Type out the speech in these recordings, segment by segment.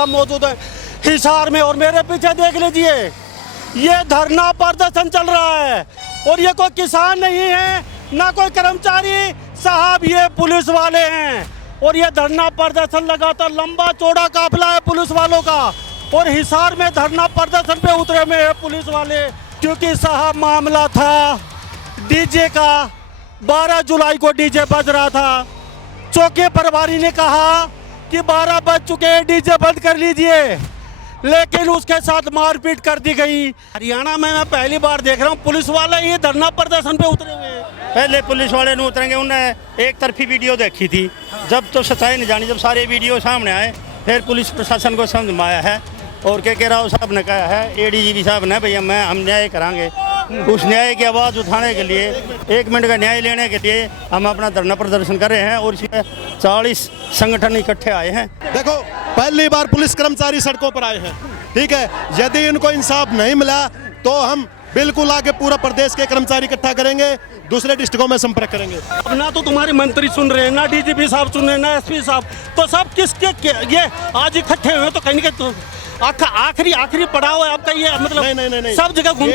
मौजूद है हिसार में और मेरे पीछे देख लीजिए ये धरना प्रदर्शन चल रहा है और ये कोई किसान नहीं है ना कोई कर्मचारी साहब, ये पुलिस वाले हैं और ये धरना प्रदर्शन लगातार लंबा चौड़ा काफिला है पुलिस वालों का और हिसार में धरना प्रदर्शन पे उतरे हुए हैं पुलिस वाले, क्योंकि साहब मामला था डीजे का। 12 जुलाई को डीजे बज रहा था, चौकी प्रभारी ने कहा कि 12 बज चुके हैं, डीजे बंद कर लीजिए, लेकिन उसके साथ मारपीट कर दी गई। हरियाणा में मैं पहली बार देख रहा हूँ पुलिस वाले ये धरना प्रदर्शन पे उतरे हुए हैं। पहले पुलिस वाले नहीं उतरेंगे, उन्होंने एक तरफी वीडियो देखी थी, जब तो सच्चाई नहीं जानी, जब सारे वीडियो सामने आए फिर पुलिस प्रशासन को समझ में आया है और के राव साहब ने कहा है, एडीजीपी साहब ने, भैया हम न्याय करांगे। उस न्याय की आवाज़ उठाने के लिए, 1 मिनट का न्याय लेने के लिए हम अपना धरना प्रदर्शन कर रहे हैं और इसमें 40 संगठन इकट्ठे आए हैं। देखो, पहली बार पुलिस कर्मचारी सड़कों पर आए हैं, ठीक है। यदि इनको इंसाफ नहीं मिला तो हम बिल्कुल आगे पूरा प्रदेश के कर्मचारी इकट्ठा करेंगे, दूसरे डिस्ट्रिक्टों में संपर्क करेंगे। अब ना तो तुम्हारे मंत्री सुन रहे हैं, ना डीजीपी साहब सुन रहे हैं, ना एसपी साहब, तो सब किसके ये आज इकट्ठे हुए तो कहीं के तो आखिरी पड़ाव है आपका ये, मतलब नहीं, सब जगह घूम।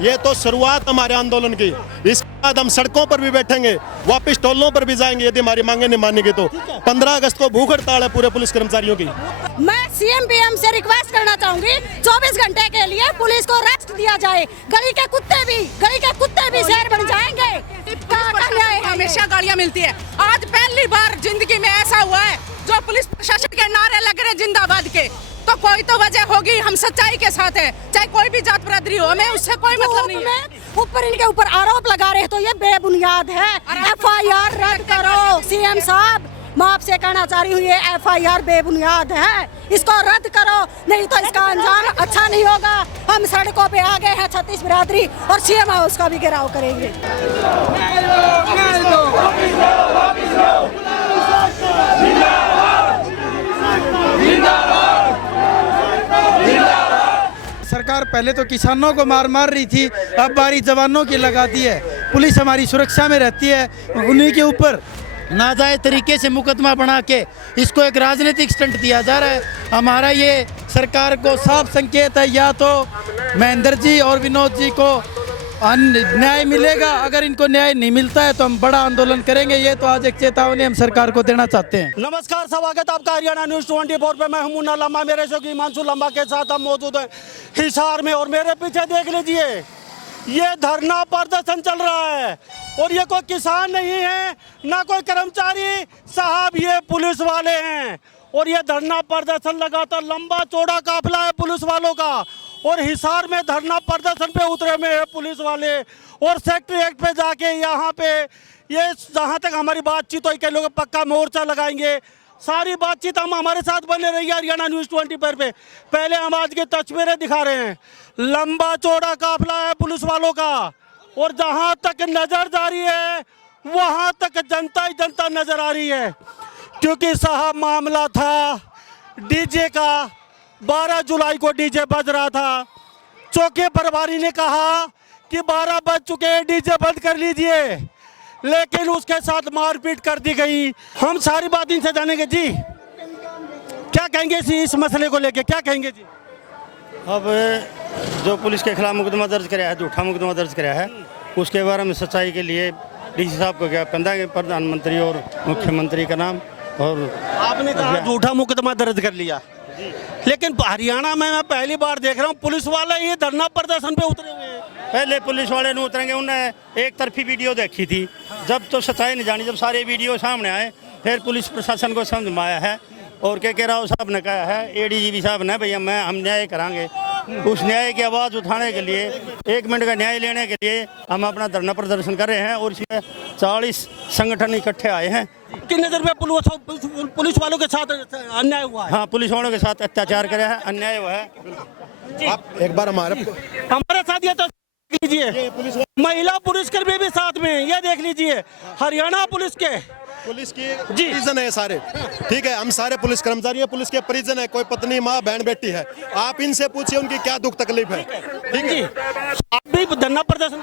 ये तो शुरुआत हमारे आंदोलन की, इसके बाद हम सड़कों पर भी बैठेंगे, वापिस टोलों पर भी जाएंगे यदि हमारी मांगे नहीं मानेंगे तो। 15 अगस्त को भूख हड़ताल है पूरे पुलिस कर्मचारियों की। मैं सीएम पीएम से रिक्वेस्ट करना चाहूंगी 24 घंटे के लिए पुलिस को रेस्ट दिया जाए। गली के कुत्ते भी शेर बन जाएंगे। हमेशा गालियाँ मिलती है, आज पहली बार जिंदगी में ऐसा हुआ है जो पुलिस प्रशासन के नारे लग रहे जिंदाबाद के, तो कोई तो वजह होगी। हम सच्चाई के साथ हैं, चाहे कोई भी जात बिरादरी हो, हमें उससे कोई मतलब नहीं है। ऊपर इनके ऊपर आरोप लगा रहे तो ये बेबुनियाद है। FIR रद्द करो सीएम साहब, मैं आपसे कहना चाह रही हूँ, ये FIR बेबुनियाद है, इसको रद्द करो, नहीं तो इसका अंजाम अच्छा नहीं होगा। हम सड़कों पे आ गए हैं, 36 बिरादरी और सीएम हाउस का भी घेराव करेंगे। सरकार पहले तो किसानों को मार रही थी, अब बारी जवानों की लगाती है। पुलिस हमारी सुरक्षा में रहती है, उन्हीं के ऊपर नाजायज तरीके से मुकदमा बना के इसको एक राजनीतिक स्टंट दिया जा रहा है। हमारा ये सरकार को साफ संकेत है, या तो महेंद्र जी और विनोद जी को न्याय मिलेगा, अगर इनको न्याय नहीं मिलता है तो हम बड़ा आंदोलन करेंगे। ये तो आज एक चेतावनी हम सरकार को देना चाहते हैं। नमस्कार, स्वागत आपका हरियाणा न्यूज 24 पे। मैं हूं मुन्ना लम्बा, मेरे शौकी हिमांशु लम्बा के साथ हम मौजूद हैं हिसार में और मेरे पीछे देख लीजिए ये धरना प्रदर्शन चल रहा है और ये कोई किसान नहीं है ना कोई कर्मचारी साहब, ये पुलिस वाले हैं और ये धरना प्रदर्शन लगातार लंबा चौड़ा काफिला है पुलिस वालों का और हिसार में धरना प्रदर्शन पे उतरे हुए हैं पुलिस वाले और सेक्रेटरीट पे जाके यहाँ पे ये जहाँ तक हमारी बातचीत हुई कई लोग पक्का मोर्चा लगाएंगे। सारी बातचीत हम हमारे साथ बने रही है हरियाणा न्यूज 24 पे। पहले हम आज की तस्वीरें दिखा रहे हैं, लंबा चौड़ा काफिला है पुलिस वालों का और जहाँ तक नजर जा रही है वहाँ तक जनता ही जनता नजर आ रही है, क्योंकि साहब मामला था डीजे का। 12 जुलाई को डीजे बज रहा था, चौकी प्रभारी ने कहा कि 12 बज चुके हैं, डीजे बंद कर लीजिए, लेकिन उसके साथ मारपीट कर दी गई। हम सारी बात इनसे जानेंगे। जी क्या कहेंगे इस मसले को लेके, क्या कहेंगे जी? अब जो पुलिस के खिलाफ मुकदमा दर्ज कराया है, झूठा मुकदमा दर्ज कराया है, उसके बारे में सच्चाई के लिए डीसी साहब को ज्ञापन देंगे, प्रधानमंत्री और मुख्यमंत्री का नाम। और आपने कहा झूठा मुकदमा दर्ज कर लिया, लेकिन हरियाणा में मैं पहली बार देख रहा हूँ पुलिस वाले ये धरना प्रदर्शन पे उतरे हुए हैं। पहले पुलिस वाले नहीं उतरेंगे, उन्होंने एक तरफी वीडियो देखी थी, जब तो सच्चाई नहीं जानी, जब सारे वीडियो सामने आए फिर पुलिस प्रशासन को समझ में आया है और के राव साहब ने कहा है, एडीजीपी साहब ने, भैया हम न्याय करांगे। उस न्याय की आवाज़ उठाने के लिए, 1 मिनट का न्याय लेने के लिए हम अपना धरना प्रदर्शन कर रहे हैं और इसमें 40 संगठन इकट्ठे आए हैं। किन नजर में पुलिस वालों के साथ अन्याय हुआ है? हाँ, पुलिस वालों के साथ अत्याचार कराया है, अन्याय हुआ है। आप एक बार हमारे साथ ये तो लीजिए, महिला पुलिसकर्मी भी साथ में, ये देख लीजिए हरियाणा पुलिस के पुलिस की जी। परिजन है सारे, ठीक है, हम सारे पुलिस कर्मचारी हैं, पुलिस के परिजन है, कोई पत्नी माँ बहन बेटी है, आप इनसे पूछिए उनकी क्या दुख तकलीफ है। ठीक है, आप भी धरना प्रदर्शन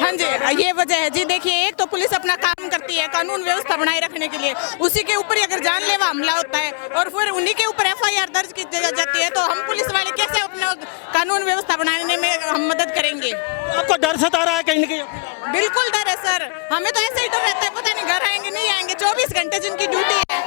हाँ जी, ये वजह है जी। देखिए, एक तो पुलिस अपना काम करती है कानून व्यवस्था बनाए रखने के लिए, उसी के ऊपर अगर जानलेवा हमला होता है और फिर उन्हीं के ऊपर FIR दर्ज की जाती है, तो हम पुलिस वाले कैसे अपना कानून व्यवस्था बनाने में हम मदद करेंगे? आपको डर सता रहा है कहीं ना कहीं? बिल्कुल डर है सर, हमें तो ऐसे ही डर रहता है, पता नहीं घर आएंगे नहीं आएंगे, 24 घंटे जिनकी ड्यूटी है।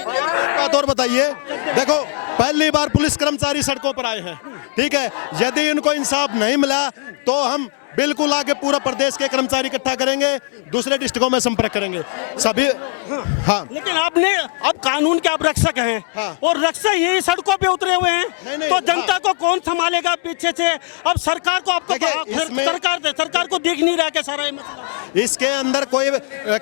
एक बात और बताइए, देखो पहली बार पुलिस कर्मचारी सड़कों पर आए हैं, ठीक है, यदि इनको इंसाफ नहीं मिला तो हम बिल्कुल आगे पूरा प्रदेश के कर्मचारी इकट्ठा करेंगे, दूसरे डिस्ट्रिक्टों में संपर्क करेंगे सभी। हाँ, लेकिन आपने अब कानून के आप रक्षक हैं, हाँ। और रक्षक यही सड़कों पे उतरे हुए हैं, नहीं, तो जनता को कौन संभालेगा पीछे से? अब सरकार को आपको देखिए, इसमें- सरकार को दिख नहीं रहा कि सारा ये मसला। इसके अंदर कोई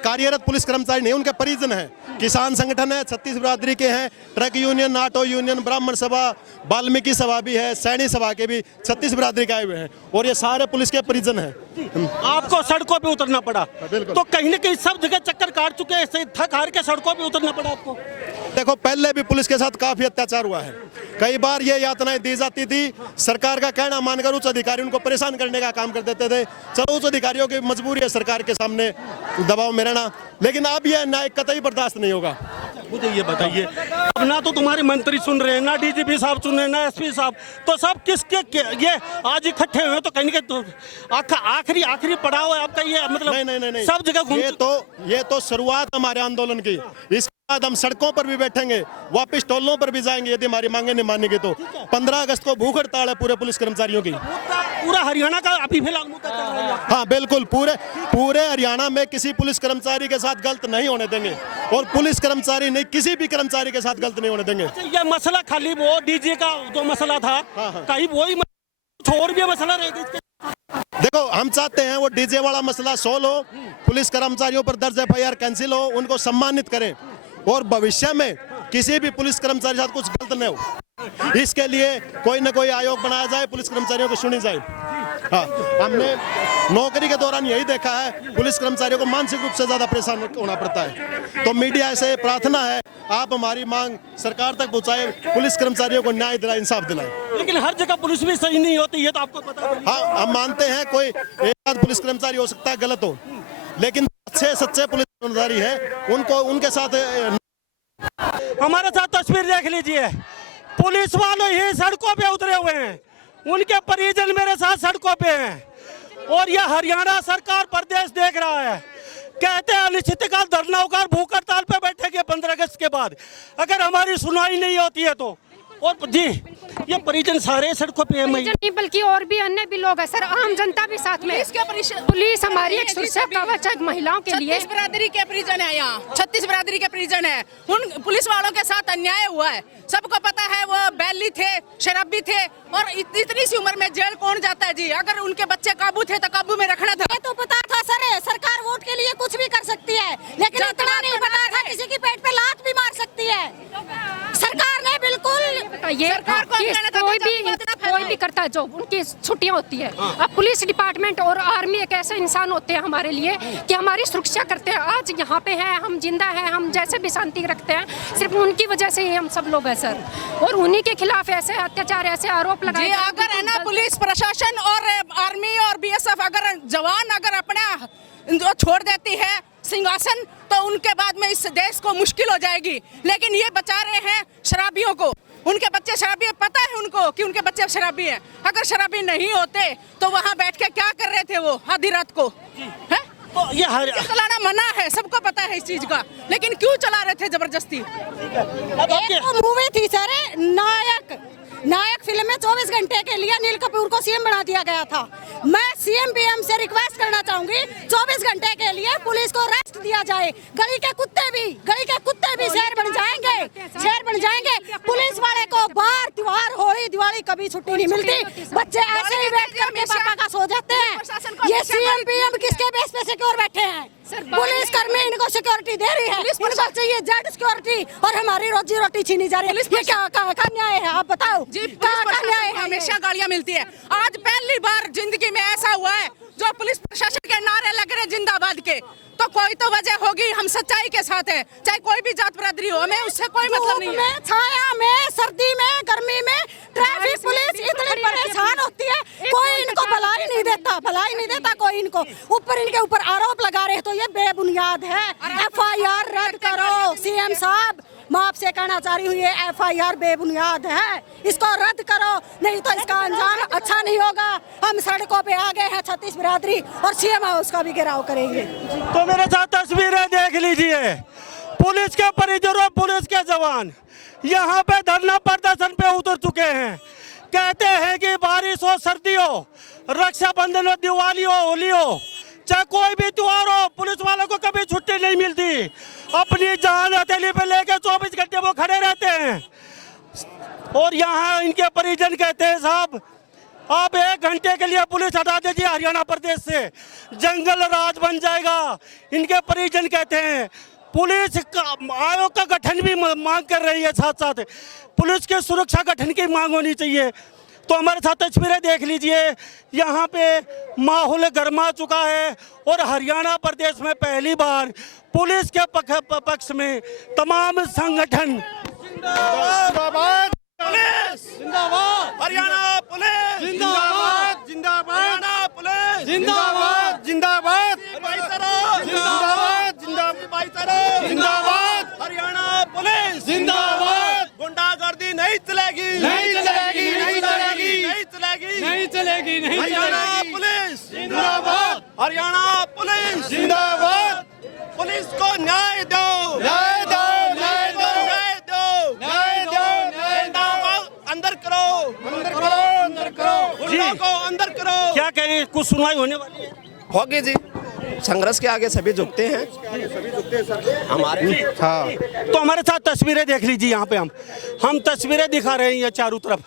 कार्यरत पुलिस कर्मचारी नहीं, उनके परिजन हैं, किसान संगठन है, 36 बिरादरी के हैं, ट्रक यूनियन, ऑटो यूनियन, ब्राह्मण सभा, वाल्मीकि सभा भी है, सैनी सभा के भी 36 बिरादरी के आए हुए हैं, और ये सारे पुलिस के परिजन हैं। आपको सड़कों पे उतरना पड़ा, बिल्कुल। तो कहीं ना कहीं सब जगह चक्कर काट चुके हैं, ऐसे थक हार के सड़कों पे उतरना पड़ा आपको। देखो पहले भी पुलिस के साथ काफी अत्याचार हुआ है, कई बार ये यातनाएं दी जाती थी, सरकार का कहना मानकर उच्च अधिकारी उनको परेशान करने का काम कर देते थे। चलो उच्च अधिकारियों की मजबूरी है सरकार के सामने दबाव में रहना, लेकिन अब यह न्याय कतई बर्दाश्त नहीं होगा। मुझे ये बताइए, अब ना तो तुम्हारे मंत्री सुन रहे हैं, ना DGP साहब सुन रहे हैं, ना SP साहब, तो सब ये आज इकट्ठे हुए, तो कहीं तो आखिरी पड़ाव है आपका ये, मतलब नहीं, सब जगह घूम ये तो शुरुआत हमारे आंदोलन की, इसके बाद हम सड़कों पर भी बैठेंगे, वापस टोलों पर भी जाएंगे यदि हमारी मांगे नहीं मानेंगे तो। 15 अगस्त को भूख हड़ताल है पूरे पुलिस कर्मचारियों की, पूरा हरियाणा का अभी फिलहाल मुद्दा चल रहा है। हाँ बिल्कुल, पूरे हरियाणा में किसी पुलिस कर्मचारी के साथ गलत नहीं होने देंगे, और पुलिस कर्मचारी नहीं किसी भी कर्मचारी के साथ गलत नहीं होने देंगे। ये मसला खाली वो डीजे का जो मसला था, कहीं वही और भी मसला रहेगा? देखो हम चाहते हैं वो डीजे वाला मसला सोल्व हो, पुलिस कर्मचारियों पर दर्ज FIR कैंसिल हो, उनको सम्मानित करें, और भविष्य में किसी भी पुलिस कर्मचारी के साथ कुछ गलत नहीं हो, इसके लिए कोई ना कोई आयोग बनाया जाए, पुलिस कर्मचारियों को सुनी जाए। हाँ, हमने नौकरी के दौरान यही देखा है, पुलिस कर्मचारियों को मानसिक रूप से ज्यादा परेशान होना पड़ता है। तो मीडिया से प्रार्थना है, आप हमारी मांग सरकार तक पहुंचाए, पुलिस कर्मचारियों को न्याय दिलाए, इंसाफ दिलाए। लेकिन हर जगह पुलिस भी सही नहीं होती, ये तो आपको पता है। हाँ, हम मानते हैं कोई एक आध पुलिस कर्मचारी हो सकता है गलत हो, लेकिन अच्छे सच्चे पुलिस कर्मचारी है, उनके साथ हमारे साथ तस्वीर देख लीजिए, पुलिस वाले ही सड़कों पे उतरे हुए हैं, उनके परिजन मेरे साथ सड़कों पे हैं, और यह हरियाणा सरकार प्रदेश देख रहा है। कहते हैं अनिश्चितकाल धरना होकर भूख हड़ताल पे बैठेंगे 15 अगस्त के बाद, अगर हमारी सुनवाई नहीं होती है तो। और जी, ये परिजन सारे सड़कों पे हैं, नहीं बल्कि और भी अन्य भी लोग हैं सर, आम जनता भी साथ में। पुलिस हमारी एक सुरक्षा कवच है महिलाओं के लिए। 36 बिरादरी के परिजन है यहाँ, 36 बिरादरी के परिजन है, उन पुलिस वालों के साथ अन्याय हुआ है, सबको पता है। वो बैली थे, शराबी थे, और इतनी सी उम्र में जेल कौन जाता है जी? अगर उनके बच्चे काबू थे तो काबू में रखना था। ये तो पता था सर, सरकार वोट के लिए कुछ भी कर सकती है, लेकिन इतना नहीं पता था किसी की पेट पे लात भी मार सकती है। सरकार ने बिल्कुल ये सरकार को कोई भी करता है जो उनकी छुट्टियां होती है। अब पुलिस डिपार्टमेंट और आर्मी एक ऐसे इंसान होते हैं हमारे लिए कि हमारी सुरक्षा करते हैं। आज यहाँ पे है, हम जिंदा हैं, हम जैसे भी शांति रखते हैं, सिर्फ उनकी वजह से ही हम सब लोग हैं सर, और उन्हीं के खिलाफ ऐसे अत्याचार, ऐसे आरोप लगाए। अगर है ना पुलिस प्रशासन और आर्मी और BSF अगर जवान अगर अपना जो छोड़ देती है सिंहासन, तो उनके बाद में इस देश को मुश्किल हो जाएगी। लेकिन ये बचा रहे हैं शराबियों को, उनके बच्चे शराबी है, पता है उनको कि उनके बच्चे शराबी हैं। अगर शराबी नहीं होते तो वहाँ बैठ के क्या कर रहे थे वो आधी रात को? है तो ये चलाना मना है, सबको पता है इस चीज का, लेकिन क्यों चला रहे थे जबरदस्ती? एक तो मूवी थी सर, नायक फिल्म में 24 घंटे के लिए अनिल कपूर को CM बना दिया गया था। मैं CM PM से रिक्वेस्ट करना चाहूंगी, 24 घंटे के लिए पुलिस को रेस्ट दिया जाए। गली के कुत्ते भी शेर बन जाएंगे। पुलिस वाले को बार त्योहार, होली, दिवाली कभी छुट्टी नहीं मिलती। बच्चे ऐसे ही बैठ करके पापा का सो जाते हैं। ये CM PM किसके बेस पे सिक्योर बैठे हैं? पुलिस कर्मी इनको सिक्योरिटी दे रही है, इनको चाहिए जेड सिक्योरिटी, और हमारी रोजी रोटी छीनी जा रही है। ये क्या न्याय है, आप बताओ? जी, पुलिस प्रशासन को हमेशा गालियां मिलती है। आज पहली बार जिंदगी में ऐसा हुआ है जो पुलिस प्रशासन के नारे लग रहे जिंदाबाद के, तो कोई तो वजह होगी। हम सच्चाई के साथ हैं, चाहे कोई भी जात बिरादरी हो, हमें उससे कोई मतलब नहीं है। छाया में, सर्दी में, गर्मी में ट्रैफिक पुलिस इतनी परेशान होती है, कोई इनको भलाई नहीं देता कोई इनको। इनके ऊपर आरोप लगा रहे, तो ये बेबुनियाद है। FIR रद्द करो सीएम साहब, मैं आपसे कहना चाह रही हूँ, ये FIR बेबुनियाद है, इसको रद्द करो, नहीं तो इसका अंजाम अच्छा नहीं होगा। हम सड़कों पे आ गए हैं, छत्तीस बिरादरी, और सीएम हाउस का भी घेराव करेंगे। तो मेरे साथ तस्वीरें देख लीजिए, पुलिस के परिजन और पुलिस के जवान यहाँ पे धरना प्रदर्शन पे उतर चुके हैं। कहते हैं कि बारिश हो, सर्दी हो, रक्षाबंधन हो, दिवाली हो, होली हो, चाहे कोई भी त्योहार हो, पुलिस वालों को कभी छुट्टी नहीं मिलती। अपनी जान हथेली पे लेके 24 घंटे वो खड़े रहते हैं। और यहाँ इनके परिजन कहते हैं, साहब आप 1 घंटे के लिए पुलिस हटा दीजिए हरियाणा प्रदेश से, जंगल राज बन जाएगा। इनके परिजन कहते हैं पुलिस आयोग का गठन भी मांग कर रही है, साथ साथ पुलिस के सुरक्षा गठन की मांग होनी चाहिए। तो हमारे साथ तस्वीरें देख लीजिए, यहाँ पे माहौल गर्मा चुका है और हरियाणा प्रदेश में पहली बार पुलिस के पक्ष में तमाम संगठन जिंदाबाद पुलिस जिंदाबाद, हरियाणा पुलिस जिंदाबाद, जिंदाबाद, हरियाणा पुलिस जिंदाबाद, जिंदाबाद, जिंदाबाद, जिंदाबाद, जिंदाबाद, हरियाणा पुलिस जिंदाबाद। गुंडागर्दी नहीं चलेगी, नहीं चलेगी, नहीं चलेगी, नहीं चलेगी, नहीं चलेगी, नहीं हरियाणा पुलिस जिंदाबाद, हरियाणा पुलिस जिंदाबाद। पुलिस को न्याय दो, न्याय दो, न्याय दो, न्याय दो, न्याय दो, न्याय दो। अंदर करो, अंदर करो, अंदर करो, गुंडों को अंदर करो। क्या कहें, कुछ सुनवाई होने वाली है? होगी जी, संघर्ष के आगे सभी झुकते हैं हमारे। हाँ, तो हमारे साथ तस्वीरें देख लीजिए, यहाँ पे हम तस्वीरें दिखा रहे हैं। ये चारों तरफ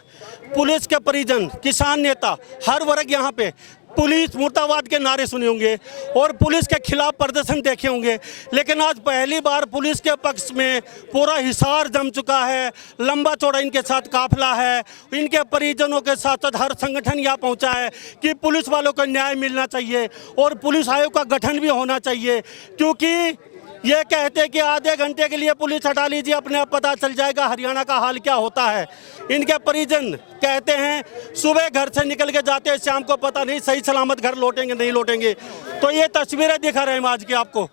पुलिस के परिजन, किसान नेता, हर वर्ग यहाँ पे पुलिस मुर्दाबाद के नारे सुने होंगे और पुलिस के खिलाफ प्रदर्शन देखे होंगे। लेकिन आज पहली बार पुलिस के पक्ष में पूरा हिसार जम चुका है, लंबा चौड़ा इनके साथ काफिला है। इनके परिजनों के साथ साथ हर संगठन यहाँ पहुँचा है कि पुलिस वालों को न्याय मिलना चाहिए और पुलिस आयोग का गठन भी होना चाहिए। क्योंकि ये कहते हैं कि आधे घंटे के लिए पुलिस हटा लीजिए, अपने आप पता चल जाएगा हरियाणा का हाल क्या होता है। इनके परिजन कहते हैं सुबह घर से निकल के जाते हैं, शाम को पता नहीं सही सलामत घर लौटेंगे नहीं लौटेंगे। तो ये तस्वीरें दिखा रहे हैं आज की आपको,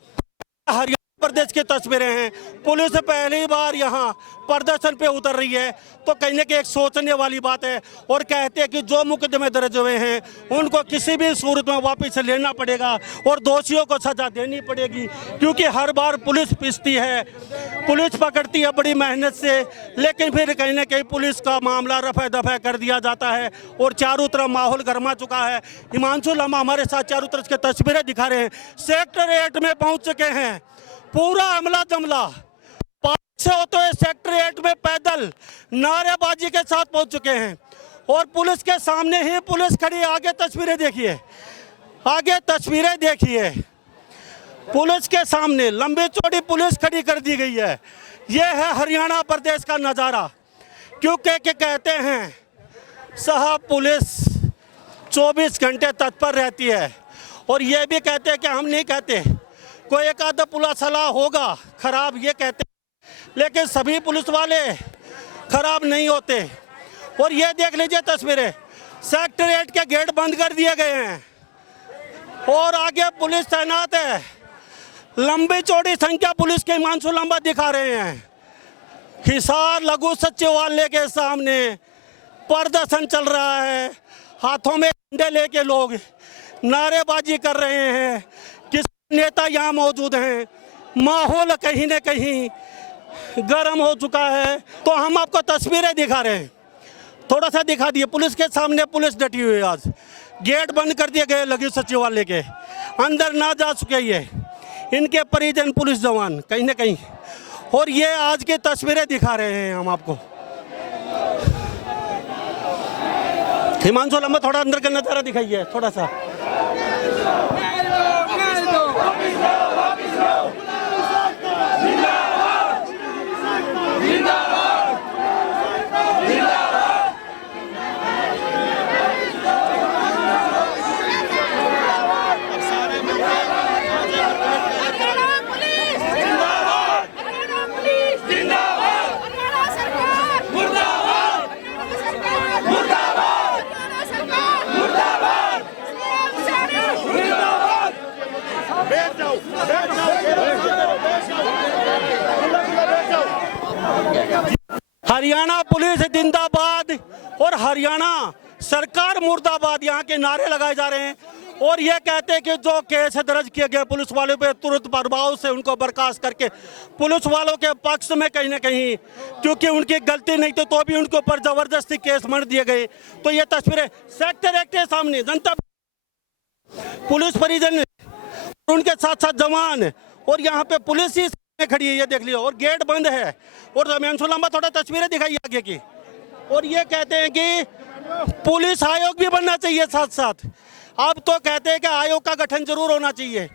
हरियाणा प्रदेश की तस्वीरें हैं। पुलिस पहली बार यहाँ प्रदर्शन पे उतर रही है, तो कहीं ना कहीं एक सोचने वाली बात है। और कहते हैं कि जो मुकदमे दर्ज हुए हैं उनको किसी भी सूरत में वापस लेना पड़ेगा और दोषियों को सजा देनी पड़ेगी। क्योंकि हर बार पुलिस पिसती है, पुलिस पकड़ती है बड़ी मेहनत से, लेकिन फिर कहीं ना कहीं पुलिस का मामला रफा दफा कर दिया जाता है और चारों तरफ माहौल गर्मा चुका है। हिमांशु लम्बा हमारे साथ चारों तरफ की तस्वीरें दिखा रहे हैं। सेक्टर 8 में पहुँच चुके हैं, पूरा अमला जमला से होते हुए सेक्टर 8 में पैदल नारेबाजी के साथ पहुंच चुके हैं और पुलिस के सामने ही पुलिस खड़ी। आगे तस्वीरें देखिए, आगे तस्वीरें देखिए, पुलिस के सामने लंबी चौड़ी पुलिस खड़ी कर दी गई है। यह है हरियाणा प्रदेश का नज़ारा। क्योंकि कहते हैं साहब पुलिस 24 घंटे तत्पर रहती है और ये भी कहते हैं कि हम नहीं कहते, कोई एक आधा पुलिस वाला होगा खराब, ये कहते, लेकिन सभी पुलिस वाले खराब नहीं होते। और ये देख लीजिए तस्वीरें, सेक्टर 8 के गेट बंद कर दिए गए हैं और आगे पुलिस तैनात है। लंबी चौड़ी संख्या पुलिस के हिमांशु लंबा दिखा रहे हैं। हिसार लघु सचिवालय के सामने प्रदर्शन चल रहा है, हाथों में झंडे लेके लोग नारेबाजी कर रहे हैं। किसान नेता यहाँ मौजूद हैं, माहौल कहीं न कहीं गर्म हो चुका है। तो हम आपको तस्वीरें दिखा रहे हैं, थोड़ा सा दिखा दिए। पुलिस के सामने पुलिस डटी हुई है, आज गेट बंद कर दिए गए लघु सचिवालय के, अंदर ना जा सके ये इनके परिजन पुलिस जवान कहीं ना कहीं। और ये आज की तस्वीरें दिखा रहे हैं हम आपको। हिमांशु लम्बा थोड़ा अंदर का नज़ारा दिखाइए थोड़ा सा। हरियाणा पुलिस जिंदाबाद और हरियाणा सरकार मुर्दाबाद यहाँ के नारे लगाए जा रहे हैं और ये कहते हैं कि जो केस दर्ज किए गए पुलिस वालों पे तुरंत प्रभाव से उनको बर्खास्त करके पुलिस वालों के पक्ष में कहीं ना कहीं, क्योंकि उनकी गलती नहीं थी तो भी उनके ऊपर जबरदस्ती केस मर दिए गए। तो ये तस्वीरें सेक्टर 1 के सामने जनता पुलिस परिजन उनके साथ साथ जवान और यहाँ पे पुलिस ही खड़ी है, ये देख लियो, और गेट बंद है। और हिमांशु लंबा थोड़ा तस्वीरें दिखाई आगे की, और ये कहते हैं कि पुलिस आयोग भी बनना चाहिए साथ साथ। अब तो कहते हैं कि आयोग का गठन जरूर होना चाहिए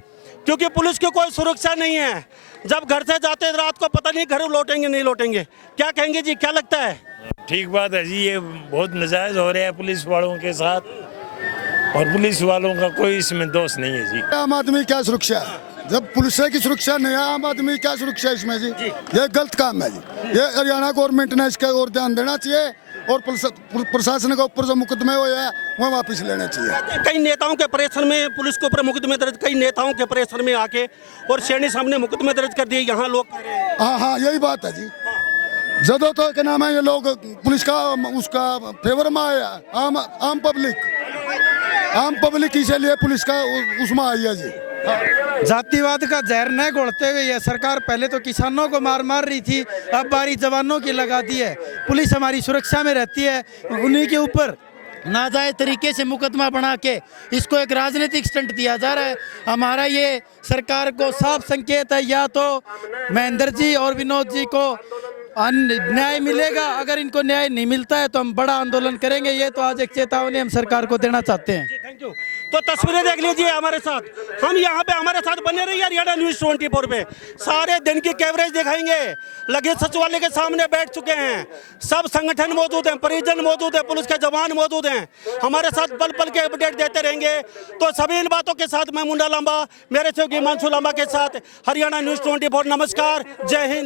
क्योंकि पुलिस की कोई सुरक्षा नहीं है। जब घर से जाते रात को पता नहीं घर लौटेंगे नहीं लौटेंगे। क्या कहेंगे जी, क्या लगता है? ठीक बात है जी, ये बहुत नाजायज हो रहा है पुलिस वालों के साथ और पुलिस वालों का कोई इसमें दोष नहीं है जी। आम आदमी क्या सुरक्षा है? जब पुलिस की सुरक्षा नहीं है, आम आदमी क्या सुरक्षा है इसमें जी? ये गलत काम है जी। ये हरियाणा गवर्नमेंट ने इसका और ध्यान देना चाहिए और प्रशासन के ऊपर जो मुकदमे हुए हैं वो वापस लेने चाहिए। कई नेताओं के प्रेशर में पुलिस के ऊपर मुकदमे दर्ज, कई नेताओं के प्रेशर में आके और श्रेणी सामने मुकदमे दर्ज कर दिए, यहाँ लोग कह रहे हैं। हाँ, यही बात है जी। जदों तो क्या नाम है, ये लोग पुलिस का उसका फेवर में आया, आम पब्लिक इसीलिए पुलिस का उसमें आई है जी। जातिवाद का जहर न घोलते हुए यह सरकार पहले तो किसानों को मार रही थी, अब बारी जवानों की लगा दी है। पुलिस हमारी सुरक्षा में रहती है, उन्हीं के ऊपर नाजायज तरीके से मुकदमा बना के इसको एक राजनीतिक स्टंट दिया जा रहा है। हमारा ये सरकार को साफ संकेत है, या तो महेंद्र जी और विनोद जी को न्याय मिलेगा, अगर इनको न्याय नहीं मिलता है तो हम बड़ा आंदोलन करेंगे। ये तो आज एक चेतावनी हम सरकार को देना चाहते हैं। Thank you. तो तस्वीरें देख लीजिए हमारे साथ, हम यहाँ पे हमारे साथ बने रहिए हरियाणा न्यूज़ 24 पे, सारे दिन की कवरेज दिखाएंगे। लगे सचिवालय के सामने बैठ चुके हैं, सब संगठन मौजूद हैं, परिजन मौजूद हैं, पुलिस के जवान मौजूद हैं, हमारे साथ पल पल के अपडेट देते रहेंगे। तो सभी इन बातों के साथ मैं मुंडा लांबा, मेरे सहयोगी हिमांशु लांबा के साथ हरियाणा न्यूज़ 24। नमस्कार, जय हिंद।